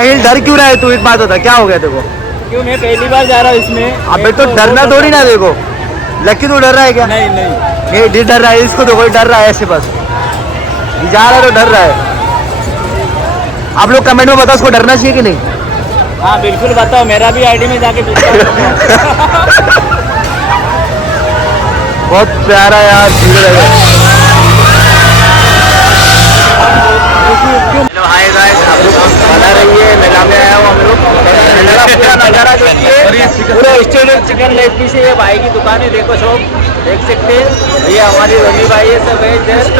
साहिल डर क्यों रहा है तू? एक बात बता, क्या हो गया देखो? क्यों, मैं पहली बार जा रहा हूँ इसमें। अबे तो डरना थोड़ी ना, देखो लकी तू डर रहा है क्या? नहीं नहीं। ये डर रहा है, इसको देखो डर रहा है ऐसे, बस ये जा रहा है तो डर रहा है। आप लोग कमेंट में बताओ उसको डरना चाहिए कि नहीं? हाँ बिल्कुल बताओ, मेरा भी आईडी में जाके बहुत प्यारा यार, हेलो हाय गाइस, आप लोग बना रही है मेला में आया हूँ हम लोग। मेला का पूरा नजारा देखिए, पूरा स्टेडियम चिकन लेग पीस है। ये भाई की दुकान है, देखो शॉप देख सकते हैं। ये हमारी रोनी भाई है, सब है जस्ट